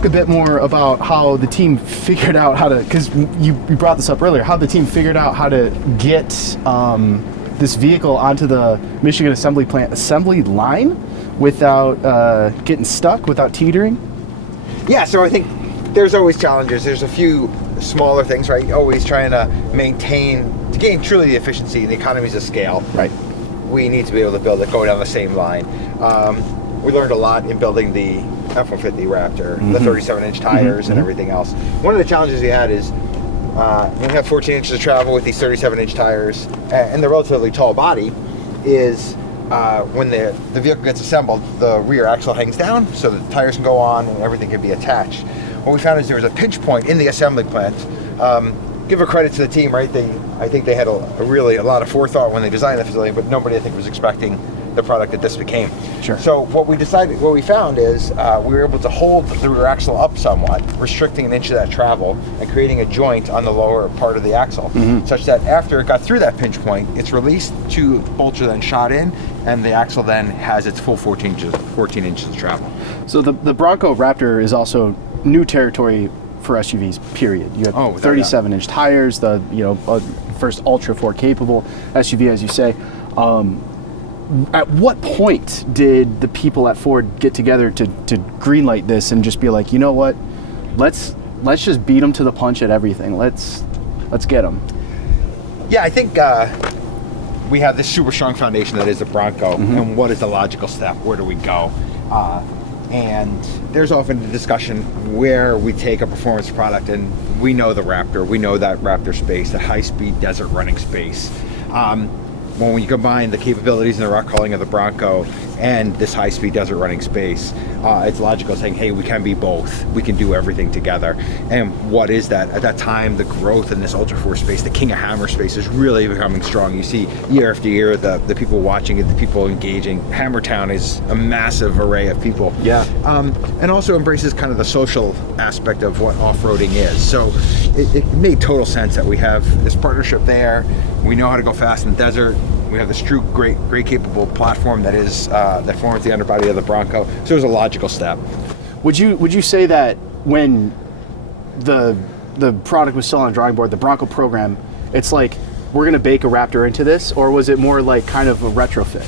talk a bit more about how the team figured out how to, because you brought this up earlier, how the team figured out how to get this vehicle onto the Michigan assembly plant assembly line without getting stuck, without teetering? Yeah, so I think there's always challenges. There's a few smaller things, right? Always trying to maintain, to gain truly the efficiency and the economies of scale. Right. We need to be able to build it, go down the same line. We learned a lot in building the F-150 Raptor, the 37-inch tires and everything else. One of the challenges we had is when we have 14 inches of travel with these 37-inch tires and the relatively tall body is when the vehicle gets assembled, the rear axle hangs down so that the tires can go on and everything can be attached. What we found is there was a pinch point in the assembly plant. Give a credit to the team, right? I think they had a lot of forethought when they designed the facility, but nobody, I think, was expecting the product that this became. Sure. So what we found is we were able to hold the rear axle up somewhat, restricting an inch of that travel and creating a joint on the lower part of the axle, such that after it got through that pinch point, it's released, 2 bolts are then shot in, and the axle then has its full 14 inches of travel. So the Bronco Raptor is also new territory for SUVs, period. You have 37-inch tires, the first Ultra 4 capable SUV, as you say. At what point did the people at Ford get together to greenlight this and just be like, you know what, let's just beat them to the punch at everything. Let's get them. Yeah, I think we have this super strong foundation that is the Bronco, and what is the logical step? Where do we go? And there's often a discussion where we take a performance product, and we know the Raptor, we know that Raptor space, the high-speed desert running space. When we combine the capabilities and the rock crawling of the Bronco and this high-speed desert running space, it's logical saying, hey, we can be both. We can do everything together. And what is that? At that time, the growth in this Ultra 4 space, the King of Hammer space, is really becoming strong. You see year after year, the people watching it, the people engaging. Hammertown is a massive array of people. Yeah. And also embraces kind of the social aspect of what off-roading is. So it made total sense that we have this partnership there. We know how to go fast in the desert. We have this true great capable platform that is that forms the underbody of the Bronco. So it was a logical step. Would you say that when the product was still on the drawing board, the Bronco program, it's like, we're going to bake a Raptor into this, or was it more like kind of a retrofit?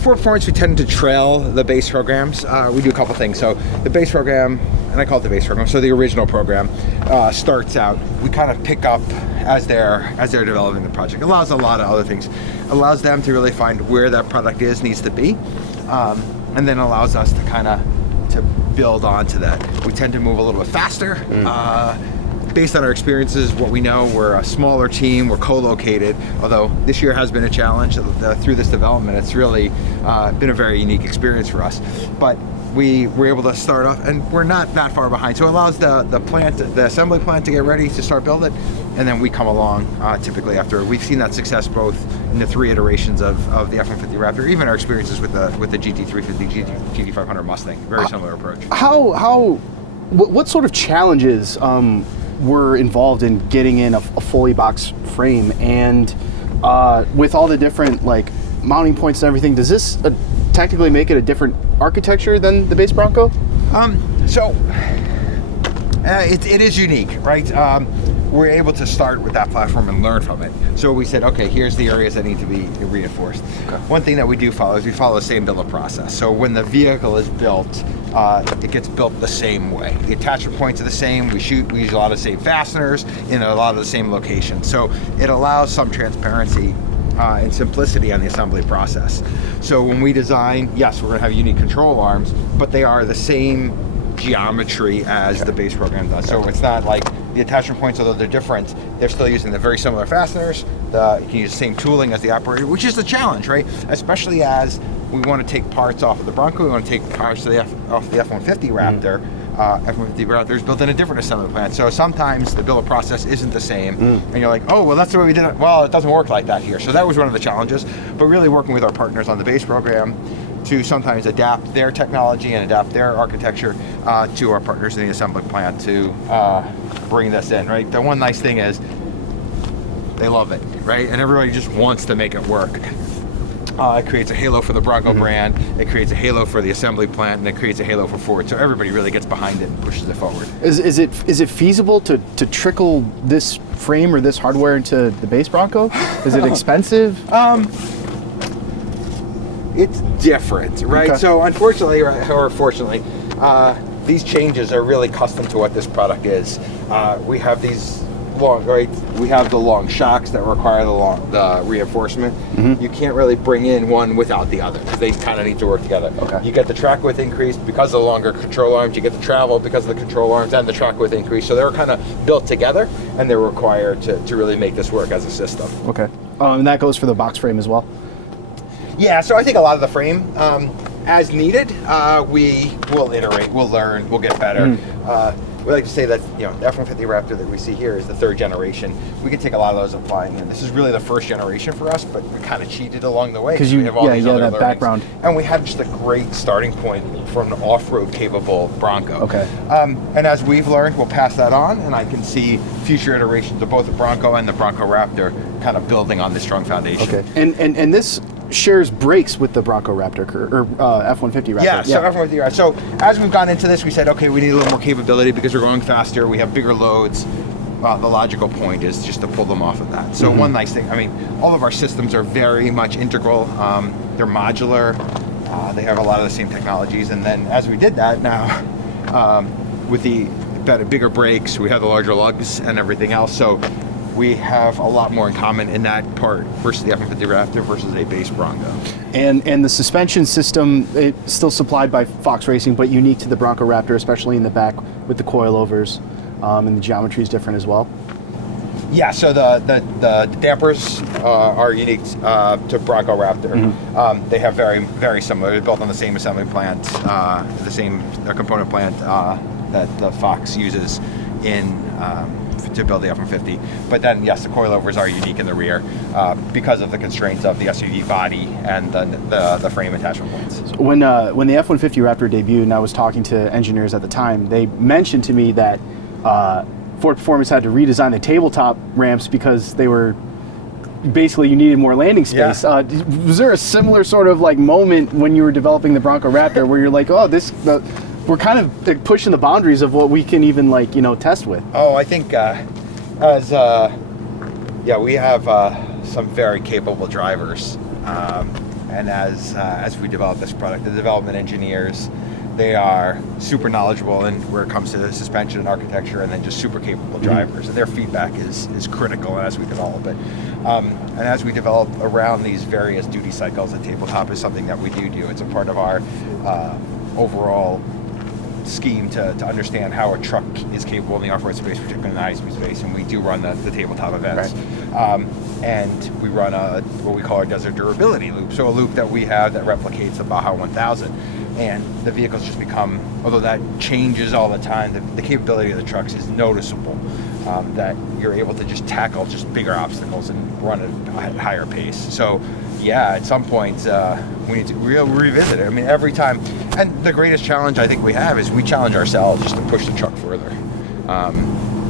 For performance, we tend to trail the base programs. We do a couple things. So the base program, and I call it the base program, so the original program starts out, we kind of pick up as they're developing the project. It allows a lot of other things. It allows them to really find where that product needs to be, and then allows us to kind of to build onto that. We tend to move a little bit faster. Based on our experiences, what we know, we're a smaller team, we're co-located, although this year has been a challenge through this development. It's really been a very unique experience for us. But we were able to start off, and we're not that far behind. So it allows the assembly plant to get ready to start building, and then we come along typically after. We've seen that success both in the 3 iterations of the F-150 Raptor, even our experiences with the GT350, GT500 Mustang. Very similar approach. What sort of challenges were involved in getting in a fully boxed frame, and with all the different like mounting points and everything, does this technically make it a different architecture than the base Bronco? It is unique, right? We're able to start with that platform and learn from it. So we said, okay, here's the areas that need to be reinforced. Okay. One thing that we do follow is we follow the same build process. So when the vehicle is built, it gets built the same way. The attachment points are the same. We use a lot of the same fasteners in a lot of the same locations. So it allows some transparency and simplicity on the assembly process. So when we design, yes, we're going to have unique control arms, but they are the same geometry as the base program does. So it's not like the attachment points, although they're different, they're still using the very similar fasteners. You can use the same tooling as the operator, which is the challenge, right? Especially as we want to take parts off of the Bronco, we want to take parts off the F-150 Raptor. F-150 Raptor is built in a different assembly plant. So sometimes the build process isn't the same. And you're like, oh, well, that's the way we did it. Well, it doesn't work like that here. So that was one of the challenges. But really working with our partners on the base program to sometimes adapt their technology and adapt their architecture to our partners in the assembly plant to bring this in, right? The one nice thing is they love it, right? And everybody just wants to make it work. It creates a halo for the Bronco brand. It creates a halo for the assembly plant, and it creates a halo for Ford. So everybody really gets behind it and pushes it forward. Is it feasible to trickle this frame or this hardware into the base Bronco? Is it expensive? It's different, right? Okay. So unfortunately, or fortunately, these changes are really custom to what this product is. We have these long, right? We have the long shocks that require the reinforcement. You can't really bring in one without the other. They kind of need to work together. Okay. You get the track width increase because of the longer control arms. You get the travel because of the control arms and the track width increase. So they're kind of built together, and they're required to really make this work as a system. Okay. And that goes for the box frame as well? Yeah, so I think a lot of the frame, as needed, we will iterate, we'll learn, we'll get better. We like to say that the F-150 Raptor that we see here is the third generation. We can take a lot of those applying in. This is really the first generation for us, but we kind of cheated along the way because we have all these other that learnings. background, and we have just a great starting point from an off-road capable Bronco. Okay. And as we've learned, we'll pass that on, and I can see future iterations of both the Bronco and the Bronco Raptor kind of building on this strong foundation. Okay. And this shares brakes with the Bronco Raptor or F-150 Raptor. Yeah, so F-150 Raptor. So as we've gone into this, we said, okay, we need a little more capability because we're going faster. We have bigger loads. The logical point is just to pull them off of that. So one nice thing, I mean, all of our systems are very much integral. They're modular. They have a lot of the same technologies. And then as we did that, now with the bigger brakes, we have the larger lugs and everything else. So we have a lot more in common in that part versus the F-150 Raptor versus a base Bronco. And the suspension system, it's still supplied by Fox Racing, but unique to the Bronco Raptor, especially in the back with the coilovers, and the geometry is different as well. Yeah, so the dampers are unique to Bronco Raptor. They have very similar. They're built on the same assembly plant, the same component plant that the Fox uses in to build the F-150. But then, yes, the coilovers are unique in the rear because of the constraints of the SUV body and the frame attachment points. So when the F-150 Raptor debuted, and I was talking to engineers at the time, they mentioned to me that Ford Performance had to redesign the tabletop ramps because they were basically you needed more landing space. Yeah. Was there a similar sort of like moment when you were developing the Bronco Raptor where you're like, oh, we're kind of pushing the boundaries of what we can even test with? Oh, I think we have some very capable drivers, and as we develop this product, the development engineers, they are super knowledgeable in where it comes to the suspension and architecture, and then just super capable drivers. And their feedback is critical as we develop it. And as we develop around these various duty cycles, the tabletop is something that we do. It's a part of our overall scheme to understand how a truck is capable in the off-road space, particularly in the high-speed space, and we do run the tabletop events. Right. And we run what we call our desert durability loop, so a loop that we have that replicates the Baja 1000. And the vehicles just become, although that changes all the time, the capability of the trucks is noticeable, that you're able to just tackle just bigger obstacles and run at a higher pace. So yeah, at some point we need to revisit it. I mean, every time. And the greatest challenge I think we have is we challenge ourselves just to push the truck further.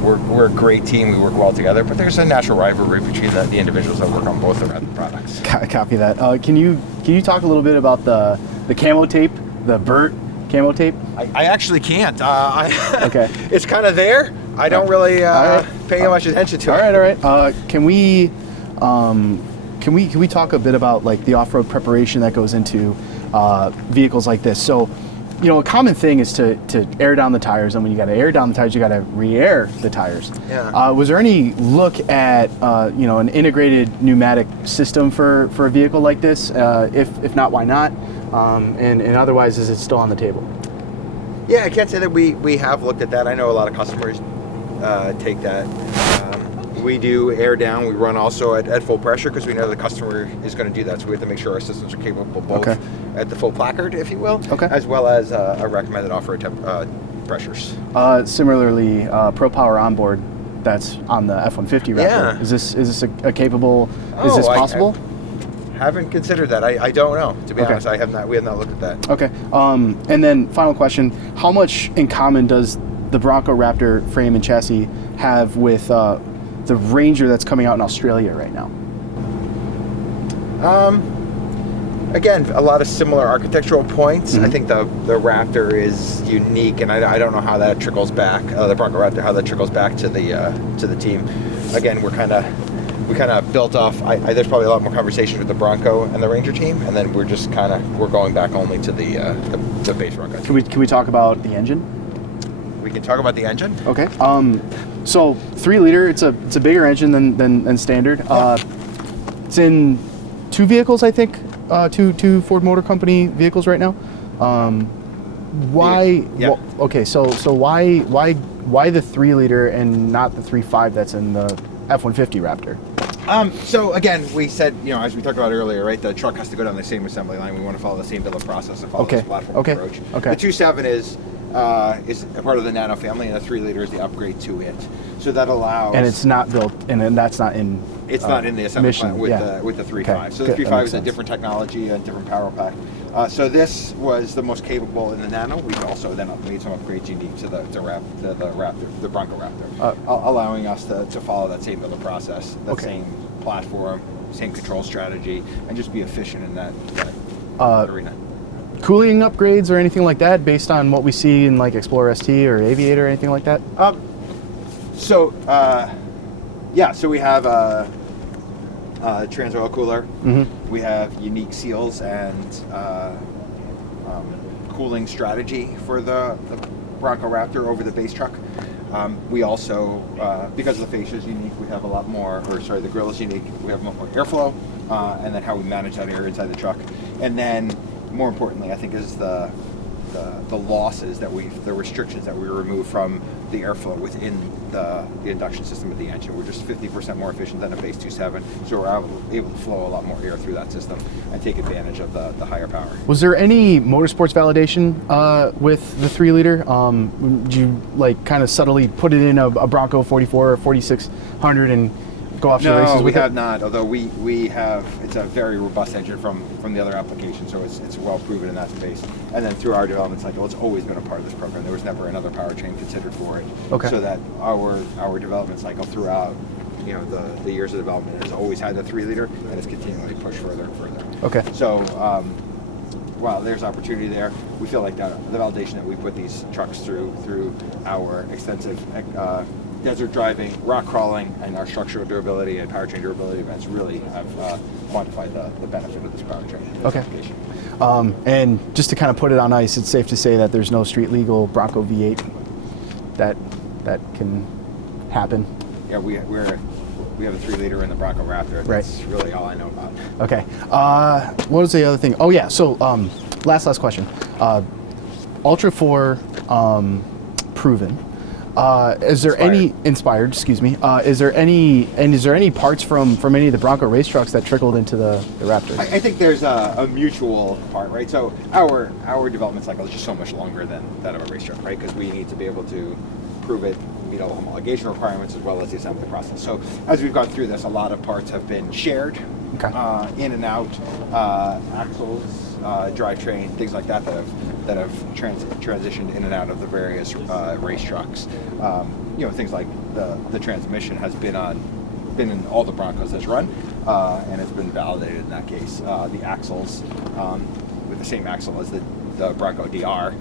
We're a great team, we work well together, but there's a natural rivalry between the individuals that work on both the products. Copy that. Can you talk a little bit about the camo tape, the Burt camo tape? I actually can't. Okay. It's kind of there. I don't really pay much attention to it. All right. Can we talk a bit about like the off-road preparation that goes into vehicles like this? So, a common thing is to air down the tires, and when you got to air down the tires, you got to re-air the tires. Yeah. Was there any look at an integrated pneumatic system for a vehicle like this? If not, why not? And otherwise, is it still on the table? Yeah, I can't say that we have looked at that. I know a lot of customers take that. We do air down. We run also at full pressure because we know the customer is going to do that. So we have to make sure our systems are capable both at the full placard, if you will, as well as a recommended off-road pressures. Similarly, Pro Power onboard that's on the F-150 Raptor. Yeah. Is this a capable? Is this possible? I haven't considered that. I don't know, to be honest. We have not looked at that. Okay. And then final question: how much in common does the Bronco Raptor frame and chassis have with the Ranger that's coming out in Australia right now? Again, a lot of similar architectural points. I think the Raptor is unique, and I don't know how that trickles back. The Bronco Raptor, how that trickles back to the team. Again, we kind of built off. There's probably a lot more conversations with the Bronco and the Ranger team, and then we're going back only to the base Bronco. Can we talk about the engine? We can talk about the engine. Okay. So 3-liter. It's a bigger engine than standard. Yeah. It's in 2 vehicles, I think. Two Ford Motor Company vehicles right now. Why? Yeah. Well, okay, so why the 3-liter and not the 3.5 that's in the F-150 Raptor? So again, we said, as we talked about earlier, right, the truck has to go down the same assembly line. We want to follow the same build process and follow this platform approach. Okay. The 2.7 is a part of the Nano family, and the 3-liter is the upgrade to it. So that allows. And it's not built, and then that's not in. It's not in the assembly plant with the 3.5. Okay. So the 3.5 is a different technology, a different power pack. So this was the most capable in the Nano. We've also then made some upgrades unique to the Raptor, the Bronco Raptor, allowing us to follow that same build process, that same platform, same control strategy, and just be efficient in that arena. Cooling upgrades or anything like that based on what we see in like Explorer ST or Aviator or anything like that? So we have a trans oil cooler. We have unique seals and cooling strategy for the Bronco Raptor over the base truck. We also, because the fascia is unique, we have the grill is unique. We have more airflow, and then how we manage that air inside the truck. And then, more importantly, I think is the losses the restrictions that we remove from the airflow within the induction system of the engine. We're just 50% more efficient than a base 2.7, so we're able to flow a lot more air through that system and take advantage of the higher power. Was there any motorsports validation with the 3-liter? Did you like kind of subtly put it in a Bronco 44 or 4600 and go off to the races with it? No, we have not, although we have, it's a very robust engine from the other application, so it's well proven in that space. And then through our development cycle, it's always been a part of this program. There was never another powertrain considered for it. Okay. So that our development cycle throughout, the years of development has always had the 3-liter, and it's continually pushed further and further. Okay. So, while there's opportunity there, we feel like the validation that we put these trucks through our extensive desert driving, rock crawling, and our structural durability and powertrain durability events really have quantified the benefit of this powertrain. Okay. And just to kind of put it on ice, it's safe to say that there's no street legal Bronco V8 that can happen. Yeah, we have a 3-liter in the Bronco Raptor. That's really all I know about. Okay. What was the other thing? Oh yeah. So last question. Ultra 4 proven. Is there any inspired? Excuse me. Is there any parts from any of the Bronco race trucks that trickled into the Raptor? I think there's a mutual part, right? So our development cycle is just so much longer than that of a race truck, right? Because we need to be able to prove it, meet all the homologation requirements as well as the assembly process. So as we've gone through this, a lot of parts have been shared, in and out, axles, drivetrain, things like that have transitioned in and out of the various race trucks. Things like the transmission has been in all the Broncos that's run, and it's been validated in that case. The axles, with the same axle as the Bronco DR.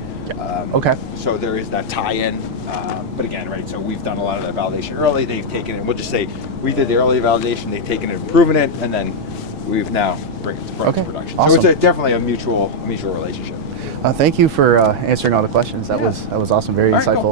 So there is that tie-in, but again, right, so we've done a lot of that validation early. They've taken it, we'll just say we did the early validation, they've taken it and proven it, and then we've now bring it to production. Awesome. So it's definitely a mutual relationship. Thank you for answering all the questions. That was awesome, very insightful. Cool.